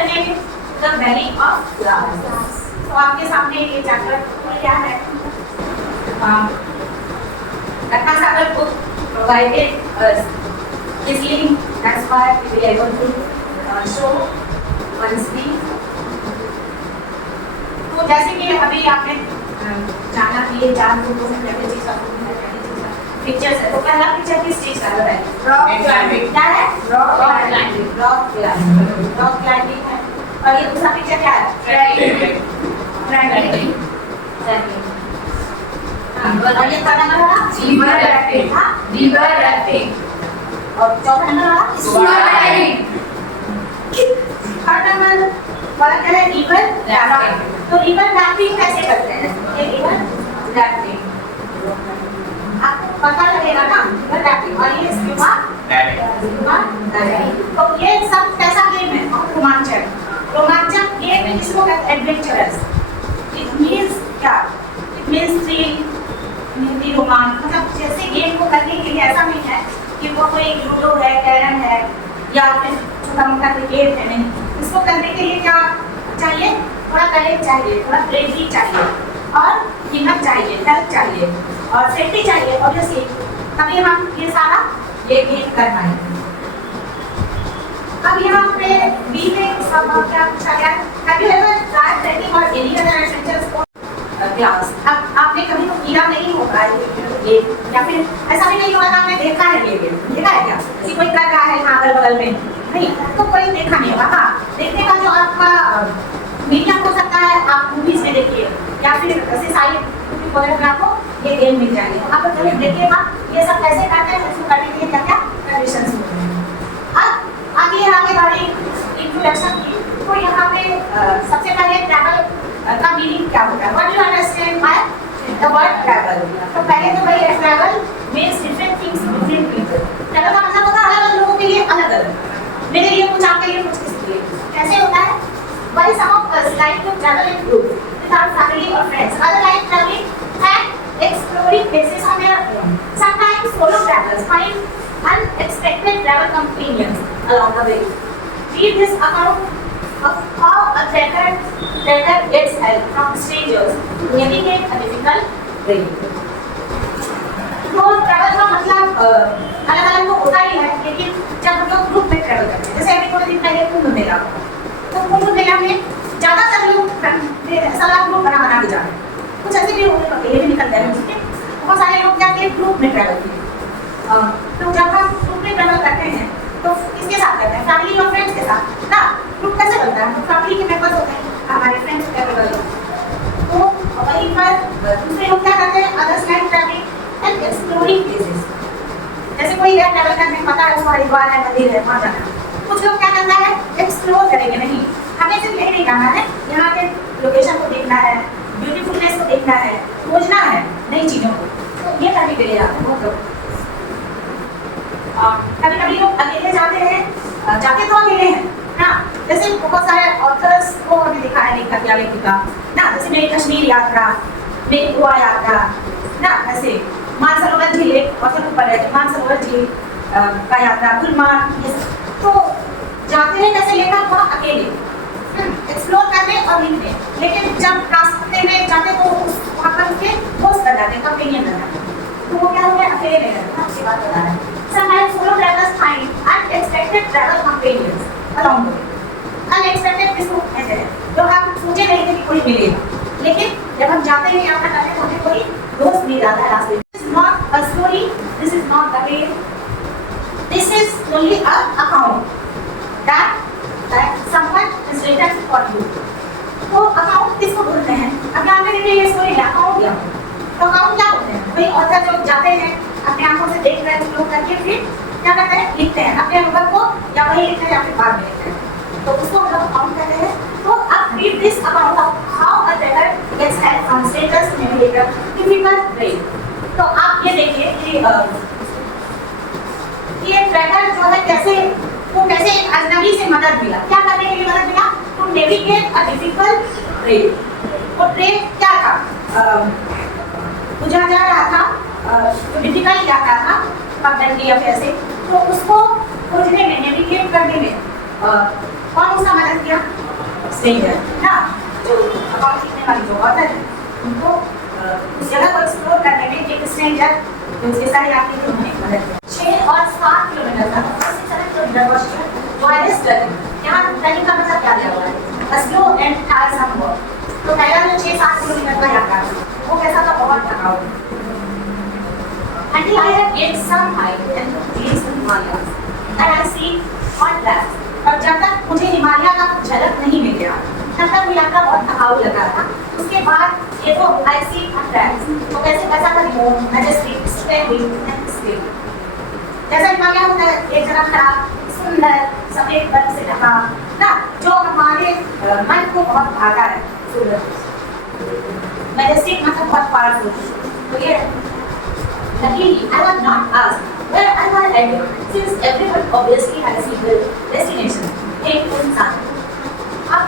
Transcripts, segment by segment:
the name is The Valley of Flowers. तो आपके सामने ये चैप्टर क्या है? Ratna Sagar book provided us easily. That's why we will able to show one screen. तो जैसे कि अभी आपने जाना कि ये 4 ग्रुपों में कैसे चीज पिक्चर्स है। तो पहला पिक्चर किस चीज का है? Rock climbing. क्या है? Rock climbing. रॉक क्लाइंबिंग है। और ये दूसरा पिक्चर क्या है? ट्रैकिंग। और ये कौन नंबर वाला? River rafting. हाँ, रिवर राफ्टिंग। और चौथा नंबर वाला? Scuba diving. थर्ड नंबर वाला क्या है? River rafting. तो रिवर राफ्टिंग कैसे करते हैं? ये रिवर राफ्टिंग आपको पता लगेगा ना, रिवर राफ्टिंग। और ये स्कूबा डाइविंग। तो ये सब कैसा गेम है? रोमांचक गेम है। इसको कहते हैं एडवेंचरस। इट मींस क्या? इट मींस थ्रिल, हिंदी रोमांच। मतलब जैसे गेम को करने के लिए ऐसा नहीं है कि वो कोई लूडो है, कैरम है या फिर छोटा मोटा क्रिकेट है। नहीं, इसको करने के लिए क्या चाहिए? थोड़ा करेज चाहिए, थोड़ा ब्रेवरी चाहिए और हिम्मत चाहिए, हेल्प चाहिए और सेफ्टी चाहिए ऑब्वियसली, तभी हम ये सारा ये गेम कर पाएंगे। अब यहाँ पे बी में सब क्या पूछा गया? Have you ever tried trekking और any other adventures for class? अब आपने कभी तो किया नहीं होगा ये, या फिर ऐसा भी नहीं होगा कि आपने देखा है ये गेम। देखा है क्या कि कोई कर रहा है अगल बगल में? नहीं, तो कोई देखा नहीं होगा। हाँ, देखने का जो आपका मीडियम हो सकता है, आप मूवीज में देखिए या फिर ऐसे साइड वगैरह में आपको ये गेम मिल जाएंगे। तो आप जब देखिएगा ये सब कैसे करते हैं, इसको करने के लिए क्या क्या कंडीशंस होते हैं। अब आगे यहाँ पे हमारी इंट्रोडक्शन की, तो यहाँ पे सबसे पहले ट्रैवल का मीनिंग क्या होता है? What you understand by the word travel? तो पहले तो भाई travel means different things to different people. Travel का मतलब होता है अलग अलग लोगों के लिए अलग अलग। मेरे लिए कुछ, आपके लिए कुछ, किसी लिए कैसे होता है? While some of us like to travel in groups with our family or friends, others like traveling and exploring places on their own. Sometimes solo travelers find unexpected travel companions along the way. Read this account of how a trekker gets help from strangers to navigate a difficult way. तो travel का मतलब अलग अलग तो होता ही है, लेकिन जब हम लोग ग्रुप में ट्रैवल करते हैं, जैसे अभी थोड़े दिन पहले कुंभ मेला हुआ, तो कुंभ मेला में ज़्यादातर लोग सलाह ग्रुप बना के जा रहे हैं। कुछ ऐसे भी होंगे अकेले भी निकल गए हैं, बहुत सारे लोग जाके ग्रुप में ट्रैवल किए। तो जब हम ग्रुप में ट्रैवल करते हैं तो किसके साथ करते हैं? फैमिली और फ्रेंड्स के साथ ना। ग्रुप कैसे बनता है? तो फैमिली के मेंबर्स होते हैं, हमारे फ्रेंड्स ट्रैवल, तो वहीं पर दूसरे लोग क्या करते हैं? Others like travelling and exploring places. जैसे कोई है ट्रैवल करने पता है उसको हरिद्वार है, मंदिर है, वहाँ जाना। कुछ लोग क्या करना है? एक्सप्लोर करेंगे। नहीं, हमें सिर्फ यही नहीं करना है, यहाँ के लोकेशन को देखना है, ब्यूटीफुलनेस को देखना है, खोजना है नई चीज़ों को। तो ये करने के लिए आते हैं बहुत लोग। कभी कभी लोग अकेले जाते हैं, जाते तो अकेले हैं ना। जैसे बहुत सारे ऑथर्स को हमने देखा है लेखक या लेखिका ना, जैसे मेरी कश्मीर यात्रा, मेरी गोवा यात्रा ना, ऐसे मानसरोवर झील एक ऑथर ऊपर है, मानसरोवर झील का यात्रा, गुलमार्ग, ये तो जाते हैं कैसे लेखक वहाँ अकेले एक्सप्लोर करने और लिखने। लेकिन जब रास्ते में जाते तो वहाँ पर उसके दोस्त कर जाते हैं, कंपेनियन कर जाते हैं, तो वो क्या हो गया? अकेले नहीं रहते। आपकी बात बता रहा है। Sometimes solo travelers find unexpected travel companions along the way. Unexpected किसको कहते हैं? जो हम सोचे नहीं थे कि कोई मिलेगा, लेकिन जब हम जाते हैं यात्रा करते हैं तो हमें कोई दोस्त मिल जाता है रास्ते में। This is not a story. This is not the way. This is only a account that someone is written for you. तो अकाउंट किसको बोलते हैं? अब यहाँ पे देखिए ये स्टोरी अकाउंट या तो अकाउंट क्या होते हैं? भाई ऑथर जो जाते हैं अपने आंखों से देख रहे हैं, लोग करके फिर क्या करते हैं? लिखते हैं अपने अनुभव को, या वही लिखते हैं या फिर बाद में लिखते हैं, तो उसको हम अकाउंट कहते हैं। तो अब read this account of how a trekker gets help from strangers to navigate a difficult way. तो आप ये देखिए कि ये ट्रेकर जो है कैसे एक अजनबी से मदद मिला। क्या करने के लिए मदद मिला? To navigate a difficult way. वो ट्रेन क्या था? बुझा जा रहा था, जो डिफिकल्ट यात्रा था पगडंडी या कैसे, तो उसको खोजने में, नेविगेट करने में कौन उसका मदद किया? स्ट्रेंजर ना, जो अकाउंट सीखने वाली जो ऑथर है उनको उस जगह को एक्सप्लोर करने में एक स्ट्रेंजर जो उसके साथ आके उन्होंने मदद की। 6 और 7 किलोमीटर का 7 किलोमीटर वायरस टर्निंग। यहाँ टर्निंग का मतलब क्या दिया हुआ है? A slow and tiresome walk। तो पहला जो 6-7 किलोमीटर का यात्रा वो कैसा था? बहुत थकाऊ। Until I had gained some height and could gaze the Himalayas that I see on left। और जब तक मुझे हिमालय का झलक नहीं मिल गया तब तक वो यात्रा बहुत थकाऊ लग रहा था। उसके बाद ये तो I see on left तो कैसा था? Remote, majestic, splendid and stable. जैसा हिमालय होता है एक जगह खड़ा, सुंदर, सफेद बर्फ से ढका ना, जो हमारे मन को बहुत भाता है। मैजेस्टिक मतलब बहुत पावरफुल। तो ये luckily I was not asked where I was headed since everyone obviously had a single destination, एक इंसान। अब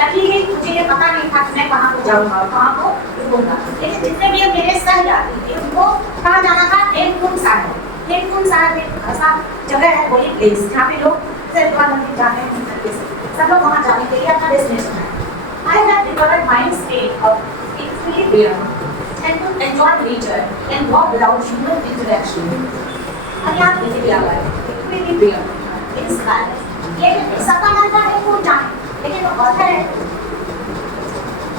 luckily मुझे ये पता नहीं था कि मैं कहाँ को जाऊँगा और कहाँ को रुकूंगा, लेकिन जितने भी मेरे साथ जाती थी उनको कहाँ जाना था? हेमकुंड साहिब। हेमकुंड साहिब एक ऐसा जगह है, होली प्लेस, जहाँ पे लोग सिर्फ मंदिर जाते हैं, सब लोग वहाँ जाने के लिए अपना डेस्टिनेशन है। I had recovered mind state of equilibrium and could enjoy nature and walk without human interaction। अब यहाँ लिखे दिया हुआ है equilibrium in sky। ये सबका मन था हेमकुंड जाने, लेकिन जो ऑथर है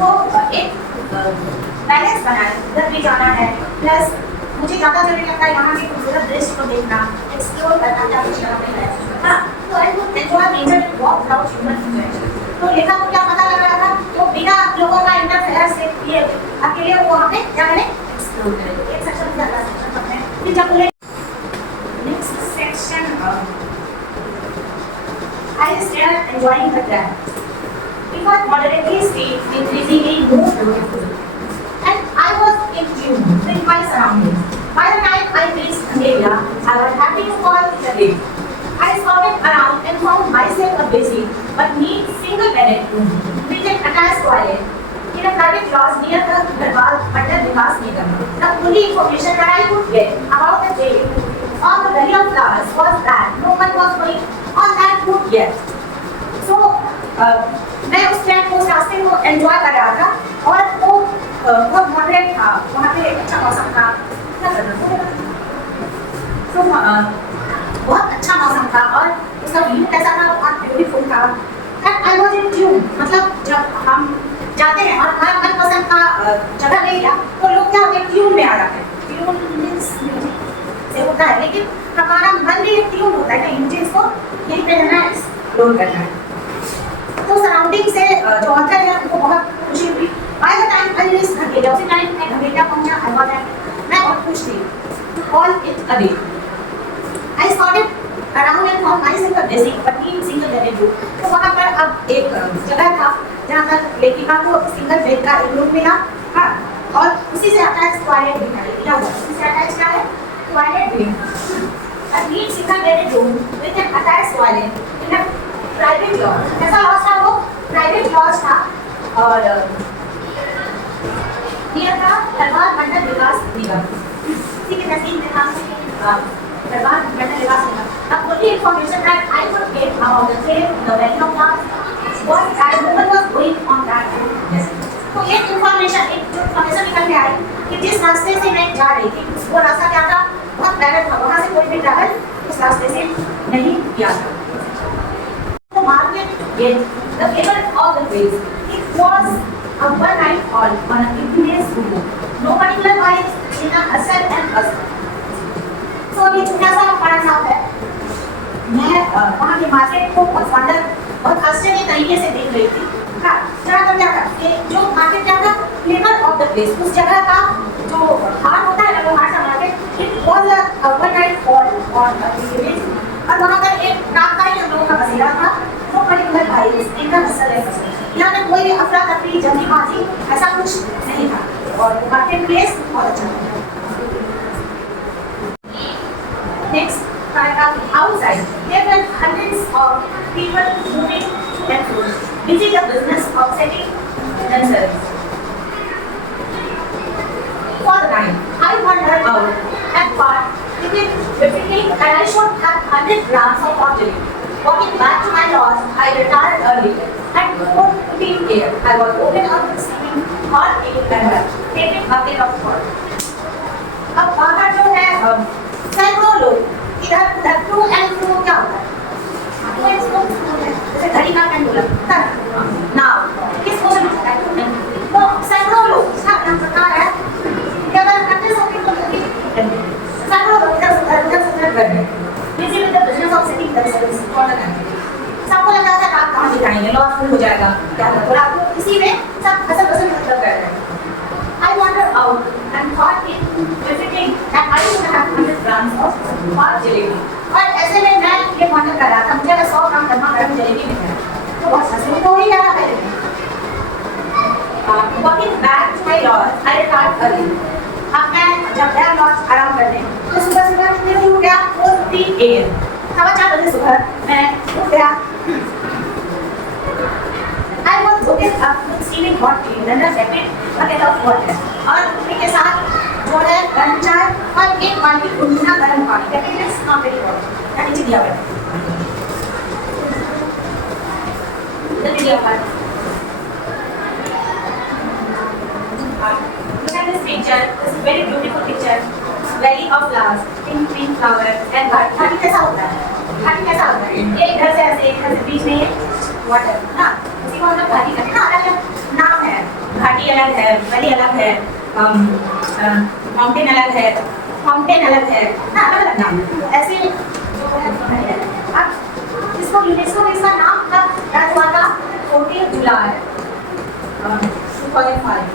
वो एक बैलेंस बनाए, उधर भी जाना है प्लस मुझे ज़्यादा जरूरी लगता है यहाँ के खूबसूरत दृश्य को देखना, एक्सप्लोर करना, क्या कुछ यहाँ पे है। हाँ, तो I could enjoy nature and walk without human interaction। तो लेखक को क्या पता लग रहा था? तो बिना लोगों का इंटरफेरेंस के अकेले वो वहाँ पे क्या करें? एक्सप्लोर करें। एक सेक्शन से अगला सेक्शन पढ़ते हैं, फिर जब पूरे next section I started enjoying the drive। It was moderately steep, increasingly more beautiful, and I was in tune with my surroundings। By the time I reached Andhera, I was happy to call it a day। I scouted around and found myself a busy but neat single-bedded room with an attached toilet in a private lodge near the Darbhal Pandit Vikas Nigam। The only information that I could get about the day on the Valley of Flowers was that no one was going on that route yet। So मैं उस time को, उस रास्ते को enjoy कर रहा था और वो बहुत मॉडरेट था, वहाँ पे अच्छा मौसम था, क्या करना तो बहुत अच्छा मौसम था और उसका व्यू कैसा था? बहुत ब्यूटीफुल था। And I was in tune, मतलब जब हम जाते हैं और हमारा मनपसंद का जगह ले लिया तो लोग क्या होते हैं? ट्यून में आ जाते हैं। ट्यून मीन्स म्यूजिक से होता है, लेकिन हमारा मन भी एक ट्यून होता है ना, इन चीज़ को यही पे रहना है, एक्सप्लोर करना है। तो सराउंडिंग से जो ऑथर है उनको बहुत खुशी हुई। By the time I reached घंटेला, उसी टाइम मैं घंटेला पहुंचा, आई वाज हैप्पी, मैं बहुत खुश थी। All it away I scouted around and found myself a busy but neat single-bedded room। तो वहाँ पर अब एक जगह था जहाँ पर लेखिका को सिंगल बेड का एक रूम मिला, हाँ, और उसी से अटैच टॉयलेट भी मिला हुआ। उसी से अटैच क्या है? टॉयलेट भी। A neat single-bedded room with an attached toilet in a private lodge। कैसा लॉज था वो? प्राइवेट लॉज था और नियर था दरबार मंडल विकास निगम। इसी के नज़दीक में था दरबार मंडल विकास निगम। अब only information that I could get about the trail, the Valley of Flowers was that no one was going on that route। तो एक information निकल के आई कि जिस रास्ते से मैं जा रही थी वो रास्ता क्या था? बहुत पैदल था, वहाँ से कोई भी ट्रैवल उस रास्ते से नहीं किया था। तो market get, the flavor of the place, it was a one-night hall on a 15 days room, no particular vibes in a hustle and bustle। तो ये छोटा सा हमारा नाम है। मैं वहाँ के मार्केट को बहुत आश्चर्य तरीके से देख रही थी। हाँ, जहाँ पर क्या था कि जो मार्केट क्या था? फ्लेवर ऑफ द प्लेस, उस जगह का जो हाट होता है ना, वो हाट का market, it was a one night hall on a village. और वहाँ पर एक रात का ही हम लोगों का बसेरा था, वो पर्टिकुलर वाइब्स एकदम हसल है। यहाँ पे कोई अफरा तफरी, जल्दीबाजी ऐसा कुछ नहीं था और मार्केट प्लेस बहुत अच्छा था। Next, outside, there were hundreds of people moving and busy the business of setting themselves for the night। I wandered out and thought, between that I should have 100 grams of pottery Walking back to my lodge, I retired early. At 4:15 a.m., I was woken up with steaming hot tea and a favorite bucket of water. अब बाहर जो है सैकड़ों लोग इधर उधर to and fro क्या होता है? जैसे घड़ी का पेंडुलम नाउ किस मोशन में चलता है? तो सैकड़ों लोग इसका नाम प्रकार है केवल करते समय तो सैकड़ों लोग इधर उधर कर रहे हैं busy with the business of setting themselves for the country. सबको लग रहा था आप कहाँ दिखाएंगे लॉस फुल हो जाएगा क्या होगा तो आप लोग इसी में सब फसल फसल मतलब कर रहे हैं। I wandered out and thought it befitting that I would have 100 grams of hot jalebi. और ऐसे में मैं ये वॉन्डर कर रहा था मुझे अगर 100 ग्राम गर्मा गर्म जलेबी मिल जाए तो बहुत हंसी तो ही जाना मेरे लिए। Walking back to my lodge, I retired early. अब मैं जब गया लॉज आराम करने तो सुबह सुबह कितने बजे उठ गया 4:15 AM 4:15 बजे सुबह मैं उठ गया। I was woken up with steaming hot tea and a rapid bucket of water और उठने के साथ जो है गर्म चाय और एक बाल्टी गुनगुना गर्म पानी कहते हैं स्ट्रॉबेरी वाटर का नीचे दिया हुआ है। जल्दी दिया हुआ है। Look at this picture. This is very beautiful picture. Valley of flowers, pink green flower and घाटी कैसा होता है? घाटी कैसा होता है? ये इधर से ऐसे इधर से बीच में वाटर ना उसी को हम लोग घाटी कहते हैं ना। अलग नाम है घाटी अलग है वैली अलग है माउंटेन अलग है फाउंटेन अलग है ना अलग अलग नाम ऐसे जो है अब इसको यूनेस्को ने इसका नाम कब याद हुआ था 14 जुलाई 2005